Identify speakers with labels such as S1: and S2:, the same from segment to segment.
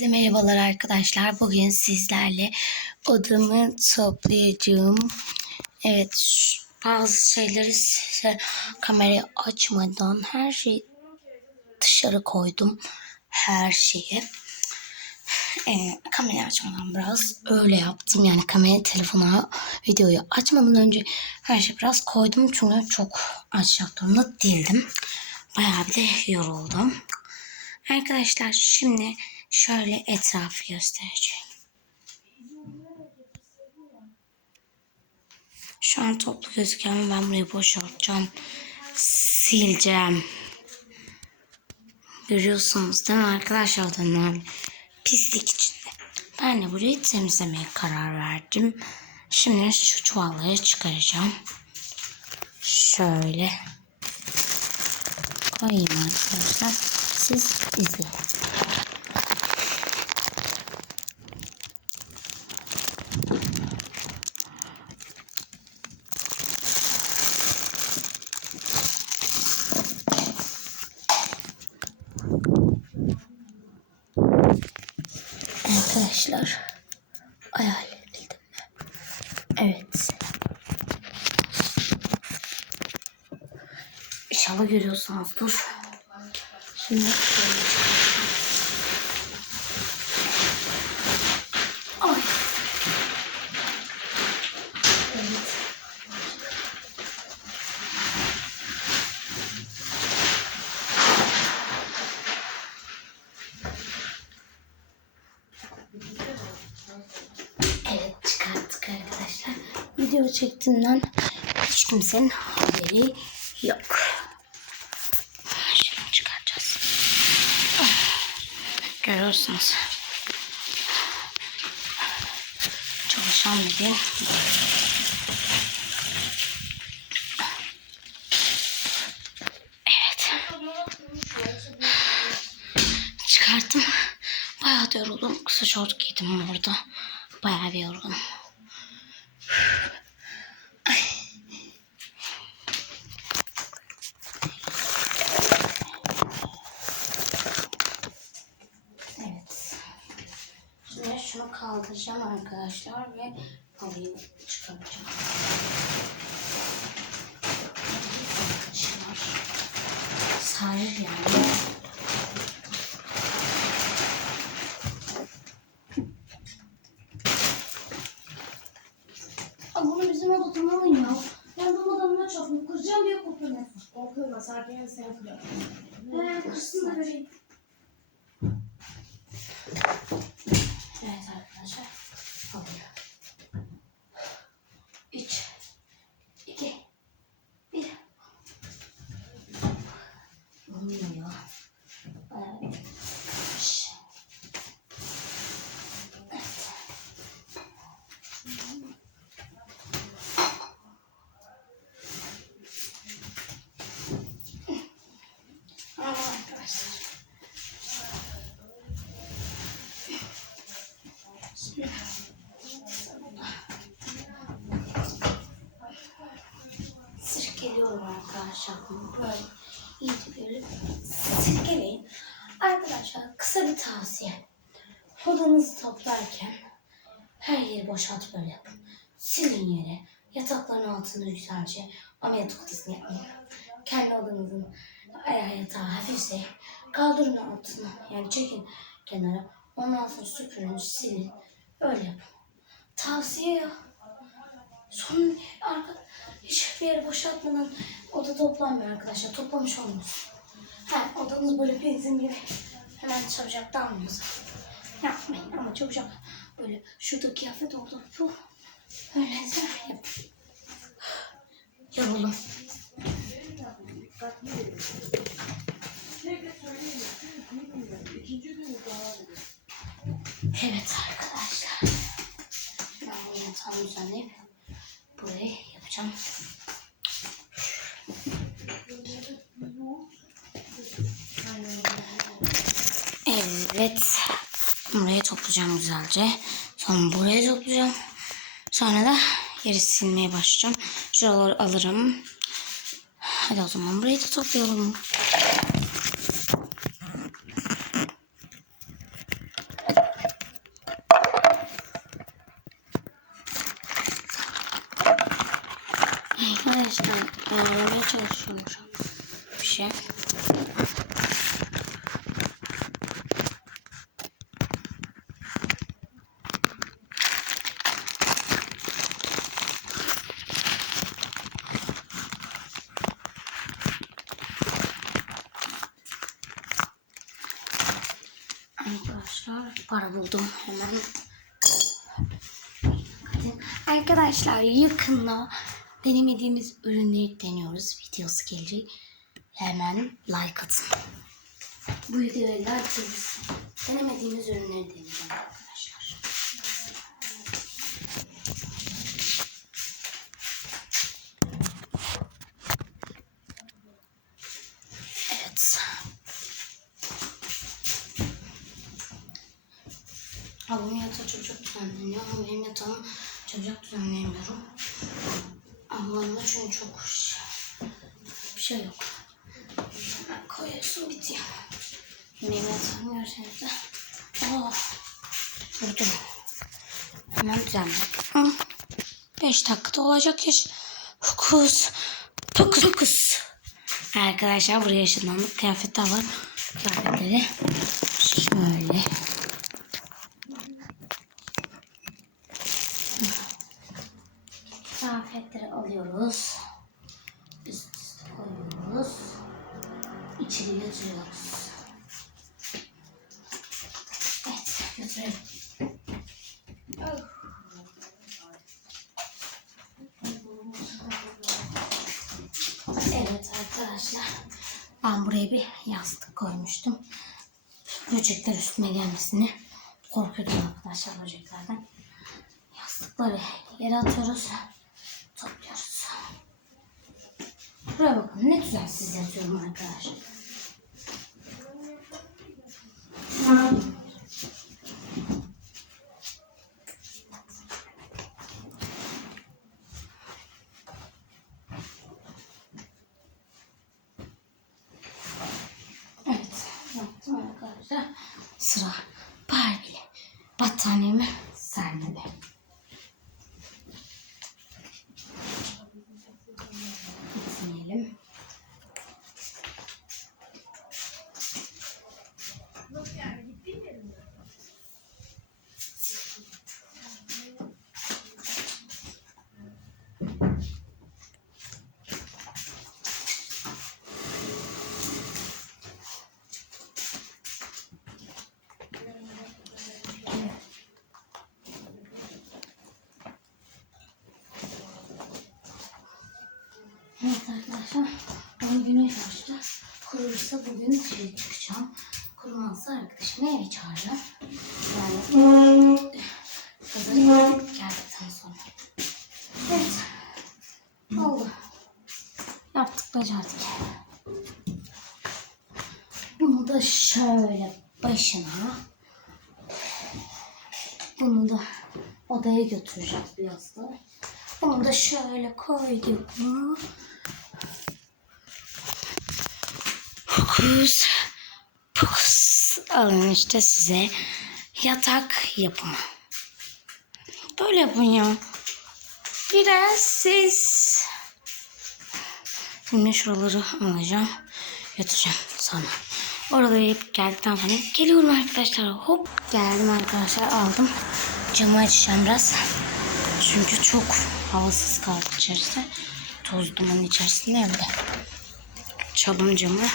S1: Herkese merhabalar arkadaşlar. Bugün sizlerle odamı toplayacağım. Evet bazı şeyleri size kamerayı açmadan her şeyi dışarı koydum. Her şeyi. Ee, kamerayı açmadan biraz öyle yaptım. Yani kamerayı telefona videoyu açmadan önce her şeyi biraz koydum. Çünkü çok açacak durumda değildim. Bayağı bir de yoruldum. Arkadaşlar şimdi şöyle etrafı göstereceğim. Şu an toplu gözüküyor ama ben burayı boşaltacağım. Sileceğim. Görüyorsunuz değil mi arkadaşlar odanın pislik içinde. Ben de burayı temizlemeye karar verdim. Şimdi şu çuvalları çıkaracağım. Şöyle koyayım arkadaşlar. Siz izleyin. Arkadaşlar ayarlayabildim mi? Evet. İnşallah görüyorsunuzdur. Şimdi şöyle Ay. Evet. Evet çıkarttık arkadaşlar. Video çektiğimden hiç kimsenin haberi yok. Şimdi çıkaracağız. Görüyorsunuz. Çalışan bir Evet. Çıkarttım. Bayağı da yoruldum. Kısa şort giydim burada. Bayağı bir. Ay. Evet. Şimdi şunu kaldıracağım arkadaşlar ve alayım çıkaracağım. Arkadaşlar. Sarir yani.
S2: Aa, Bunu bizim odamda oynuyor. Ben de odamda çok kıracağım diye. O kırma Serpil'in sen yapıyor. He kırsın da göreyim.
S1: Evet arkadaşlar. Alıyorum. Üç. iki, Bir. Olmuyor. Bayağı bir- Şş. Evet. Ama arkadaşlar. Sirkeliyorum arkadaşlar. Böyle iyice böyle sirkeleyin. Arkadaşlar kısa bir tavsiye. Odanızı toplarken her yeri boşalt böyle yapın. Silin yere. Yatakların altını güzelce yatak odasını yapmayın. Kendi odanızın ayağı yatağı hafifse kaldırın altına. Yani çekin kenara. Ondan sonra süpürün, silin. Öyle yapın. Tavsiye ya. Son arka, hiçbir yere boşaltmadan oda toplanmıyor arkadaşlar. Toplamış olmuş. Ha, odanız böyle benzin gibi hemen çabucak dağılmaz. Yapmayın ama çabucak böyle şurada kıyafet oldu. Bu öyleyse yap. Yoruldum. Evet arkadaşlar. Ben yatağı düzenleyip burayı yapacağım. Evet. Burayı toplayacağım güzelce. Sonra buraya toplayacağım. Sonra da yeri silmeye başlayacağım. Şuraları alırım. Hadi o zaman burayı da toplayalım. arkadaşlar an. Bir şey. Arkadaşlar para buldum hemen. Arkadaşlar yakında denemediğimiz ürünleri deniyoruz. Videosu gelecek. Hemen like atın. Bu videoya like atın. Denemediğimiz ürünleri deneyeceğim arkadaşlar. Evet. Ablam yatağı çocuk düzenleniyor ama benim yatağımı çocuk düzenleyemiyorum. Ablamda çünkü çok bir şey yok. Hemen koyuyorsun bitiyor. Benim yatağımı görseniz de. Oh, vurdum. Hemen düzenledim. 5 dakikada olacak iş. Fokus. Fokus. Fokus. Arkadaşlar buraya ışınlandık. Kıyafetler var. Kıyafetleri şöyle. Kıyafetleri alıyoruz. Üst üste koyuyoruz. İçeri götürüyoruz. Evet götürelim. Evet arkadaşlar. Ben buraya bir yastık koymuştum. Böcekler üstüme gelmesini korkuyordum arkadaşlar böceklerden. Yastıkları yere atıyoruz. Topluyoruz. Buraya bakın ne düzensiz yatıyorum arkadaşlar. Evet, yaptım arkadaşlar. Sıra Barbie'li. Battaniyemi arkadaşlar, bana güneş açtı. Kurursa bugün dışarı çıkacağım. Kurumazsa arkadaşım eve çağıracağım. Yani gidip geldikten sonra. Evet. Oldu. Yaptık, becerdik. Bunu da şöyle başına bunu da odaya götüreceğiz biraz da. Bunu da şöyle koyduk mu? Fokus. Fokus. Alın işte size yatak yapımı. Böyle yapın ya. Biraz siz. Şimdi şuraları alacağım. Yatacağım sonra. Oraları yapıp geldikten sonra geliyorum arkadaşlar. Hop geldim arkadaşlar aldım. Camı açacağım biraz. Çünkü çok havasız kaldı içerisi. Toz dumanın içerisinde hem de. Çalım camı.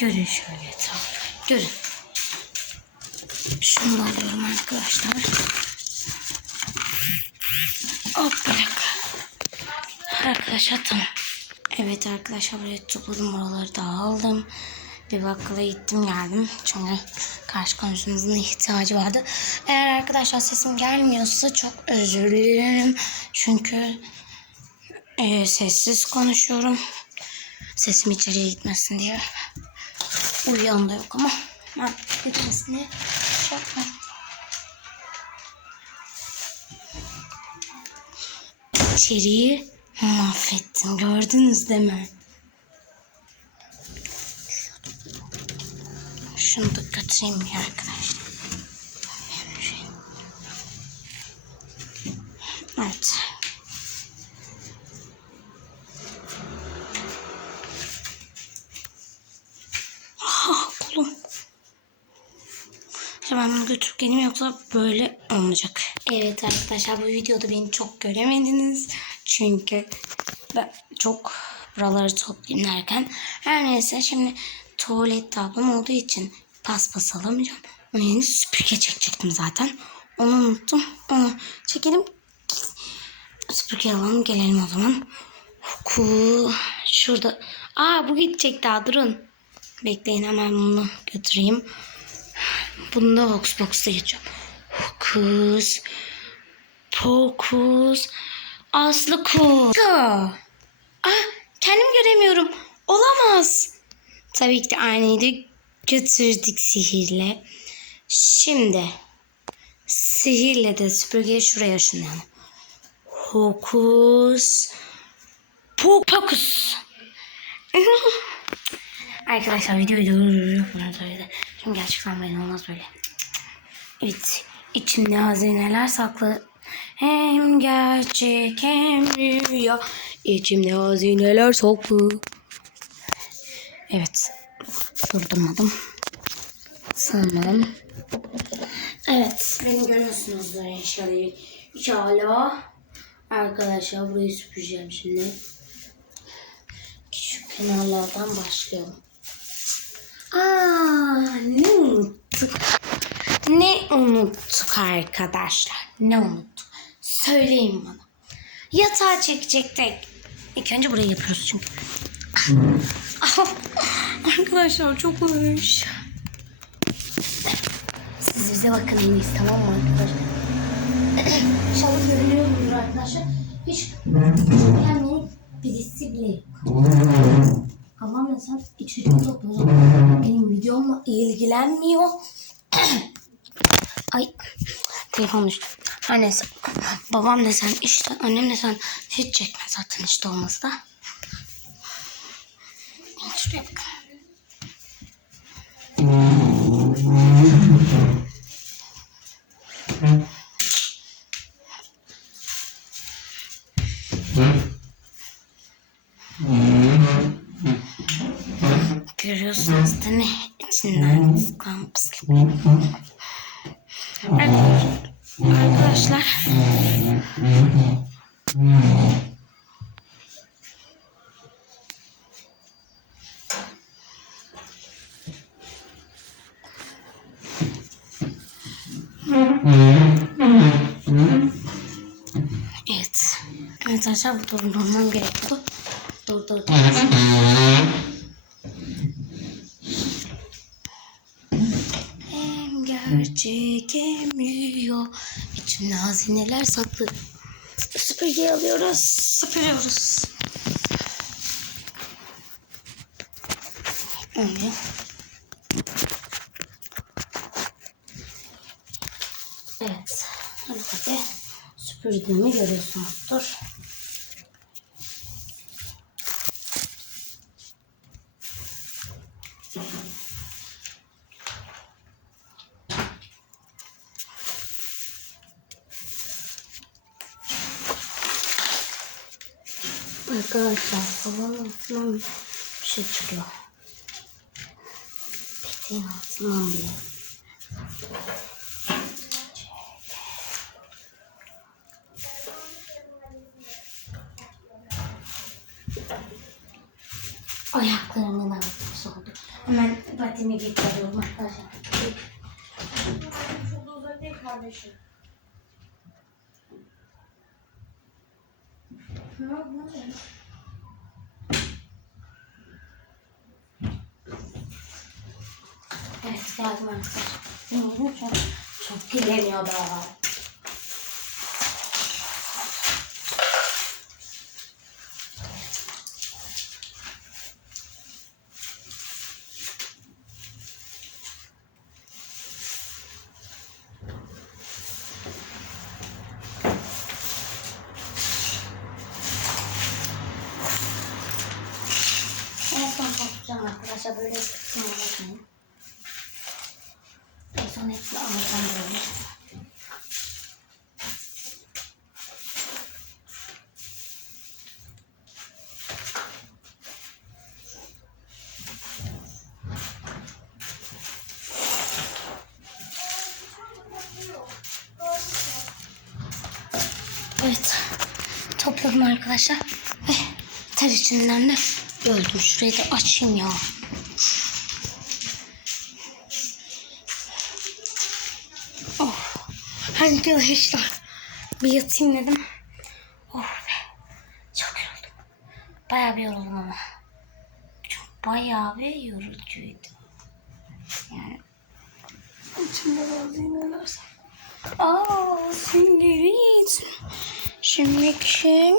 S1: Görün şöyle etrafı. Görün. Şunu alıyorum arkadaşlar. Hop bir dakika. Arkadaşlar tamam. Evet arkadaşlar buraya topladım oraları da aldım. Bir bakkala gittim geldim. Çünkü karşı komşumuzun ihtiyacı vardı. Eğer arkadaşlar sesim gelmiyorsa çok özür dilerim. Çünkü e, sessiz konuşuyorum. Sesim içeriye gitmesin diye. Uyuyan da yok ama ben diye şey. İçeriği mahvettim. Gördünüz değil mi? Şunu da götüreyim ya arkadaşlar. Evet. Arkadaşlar ben bunu götürüp yoksa böyle olmayacak. Evet arkadaşlar bu videoda beni çok göremediniz. Çünkü ben çok buraları toplayayım derken. Her neyse şimdi tuvalet tablom olduğu için paspas alamayacağım. Onun yerine süpürge çekecektim zaten. Onu unuttum. Onu çekelim. Süpürge alalım gelelim o zaman. Ku şurada. Aa bu gidecek daha durun. Bekleyin hemen bunu götüreyim. Bunu da Hoxbox'ta geçiyorum. Hokus. Pokus. Aslı ku. Ah kendim göremiyorum. Olamaz. Tabii ki de aynıyı da götürdük sihirle. Şimdi sihirle de süpürgeyi şuraya ışınlayalım. Hokus. Pokus. Arkadaşlar videoyu durduruyorum. Söyledi. Şimdi gerçekten olmaz böyle. Evet. içimde hazineler saklı. Hem gerçek hem rüya. İçimde hazineler saklı. Evet. Durdurmadım. Sığmadım. Evet. Beni görüyorsunuzdur inşallah. İnşallah. Arkadaşlar burayı süpüreceğim şimdi. Şu kenarlardan başlayalım. Aa, ne unuttuk? Ne unuttuk arkadaşlar? Ne unuttuk? Söyleyin bana. Yatağı çekecektik. İlk önce burayı yapıyoruz çünkü. arkadaşlar çok hoş. Siz bize bakın en iyisi tamam mı arkadaşlar? İnşallah görünüyordur arkadaşlar. Hiç yani birisi bile yok. Sen içerik topluyor. Benim videomla ilgilenmiyor. Ay telefon düştü. Her neyse. Babam desen işte annem desen hiç çekme zaten işte olmazsa. da. Şuraya. Görüyorsunuz değil mi? İçinden sıkan pislik. Arkadaşlar. Evet. Evet arkadaşlar bu durdurmam gerekiyordu. Durdurdum. Hazineler saklı. Süpürgeyi alıyoruz. Süpürüyoruz. Olmuyor. Evet. Hadi. Süpürdüğümü görüyorsunuzdur. Arkadaşlar havanın altından bir şey çıkıyor. Peteğin altından bile. Ayaklarımdan ağrımış oldu. Hemen patimi getiriyorum arkadaşlar.
S2: Çok da uzak kardeşim. Ne?
S1: Evet geldim arkadaşlar. Eminim çok, çok kirleniyor daha. Arkadaşlar. Böyle kısmına bakmayın. En son hepsini anlatacağım böyle. Evet. Topladım arkadaşlar. Ve ter içinden de öldüm. Şurayı da açayım ya. Oh. Hadi arkadaşlar. Bir yatayım dedim. Oh be. Çok yoruldum. Bayağı bir yoruldum ama. Çok bayağı bir yorucuydu. Yani. İçimde bazı iğneler. Aa, sinirliyiz. Şimdi kim?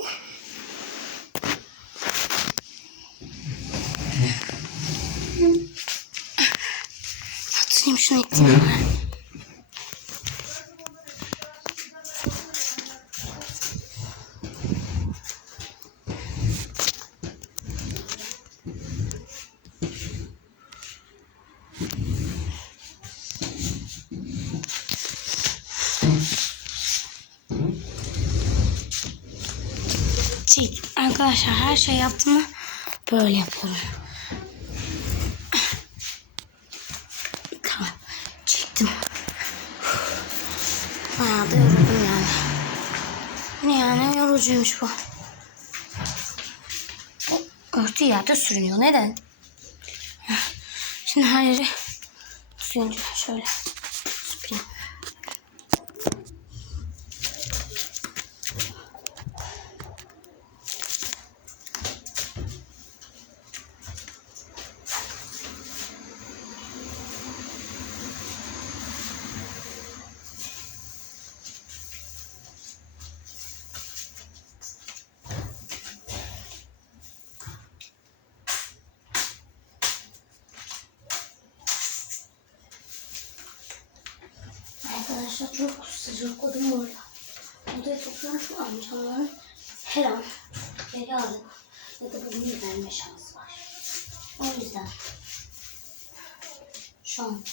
S1: Çek. Arkadaşlar her şey yaptığımda böyle yapıyorum. Tamam. Çektim. Bayağı da yoruldum yani. Ne yani bu. Bu örtü yerde sürünüyor. Neden? Şimdi her yeri düzgünce şöyle süpüreyim. Arkadaşlar çok sıcak odam orada. Odayı topluyorum şu amcamların her an geri alıp ya da bugün verme şansı var. O yüzden şu an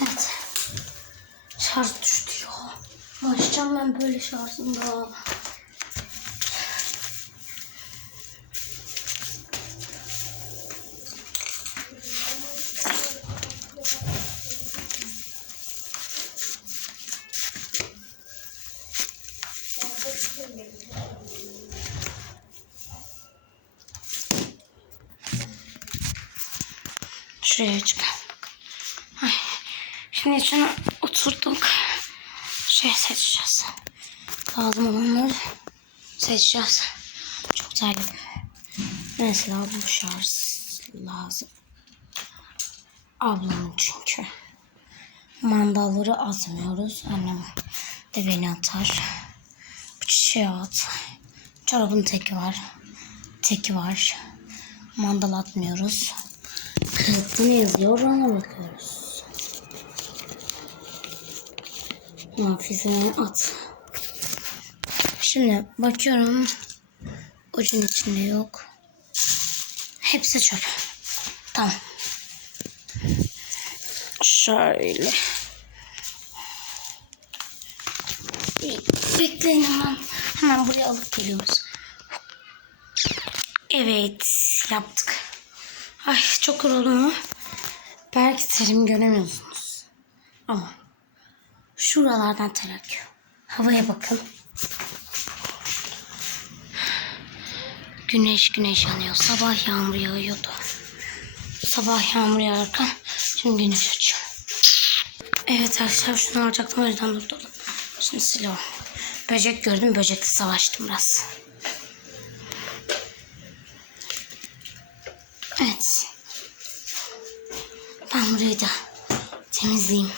S1: Evet. Şarj düştü ya. Ben böyle şarjımda. Şuraya çıkalım. Şimdi içine oturduk. Lazım olanları seçeceğiz. Çok terledim. Mesela bu şarj lazım. Ablamın çünkü. Mandalları atmıyoruz. Annem de beni atar. Bu çiçeği at. Çorabın teki var. Teki var. Mandal atmıyoruz. Kağıtta ne yazıyor ona bakıyoruz. Muhafizeden at. Şimdi bakıyorum. Ucun içinde yok. Hepsi çöp. Tamam. Şöyle. Bekleyin hemen. Hemen buraya alıp geliyoruz. Evet. Yaptık. Ay çok yoruldum. Belki terimi göremiyorsunuz. Ama şuralardan ter akıyor. Havaya bakın. Güneş güneş yanıyor. Sabah yağmur yağıyordu. Sabah yağmur yağarken şimdi güneş açıyor. Evet arkadaşlar şunu alacaktım o yüzden durdurdum. Şimdi siliyorum. Böcek gördüm. Böcekle savaştım biraz. Evet. Ben burayı da temizleyeyim.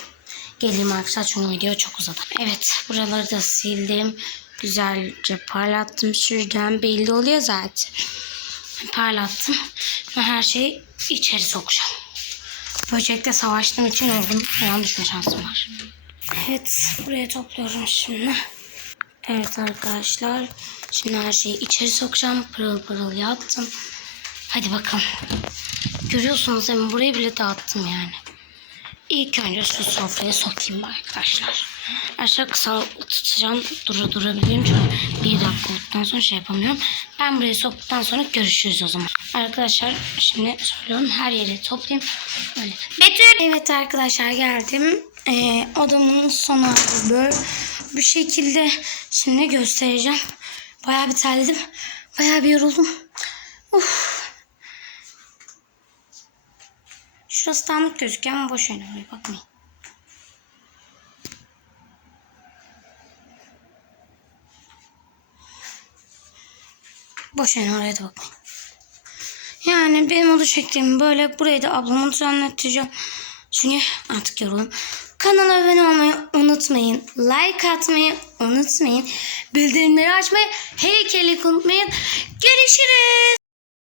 S1: Geleyim arkadaşlar çünkü video çok uzadı. Evet buraları da sildim. Güzelce parlattım. Şuradan belli oluyor zaten. Parlattım. Ve her şeyi içeri sokacağım. Böcekle savaştığım için yorgun falan düşme şansım var. Evet buraya topluyorum şimdi. Evet arkadaşlar. Şimdi her şeyi içeri sokacağım. Pırıl pırıl yaptım. Hadi bakalım. Görüyorsunuz mi? Burayı bile dağıttım yani. İlk önce şu sofraya sokayım arkadaşlar. Aşağı kısa tutacağım. Dura durabilirim çünkü bir dakika olduktan sonra şey yapamıyorum. Ben burayı soktuktan sonra görüşürüz o zaman. Arkadaşlar şimdi söylüyorum her yeri toplayayım. Böyle. Betül. Evet arkadaşlar geldim. Ee, odamın son böyle. Bu şekilde şimdi göstereceğim. Bayağı bir terledim. Bayağı bir yoruldum. Uf. Şurası dağınık gözüküyor ama boş verin oraya bakmayın. Boş verin oraya da bakmayın. Yani benim oda şeklim böyle. Burayı da ablamın düzenleteceğim. Çünkü artık yoruldum. Kanala abone olmayı unutmayın. Like atmayı unutmayın. Bildirimleri açmayı, heykeli unutmayın. Görüşürüz.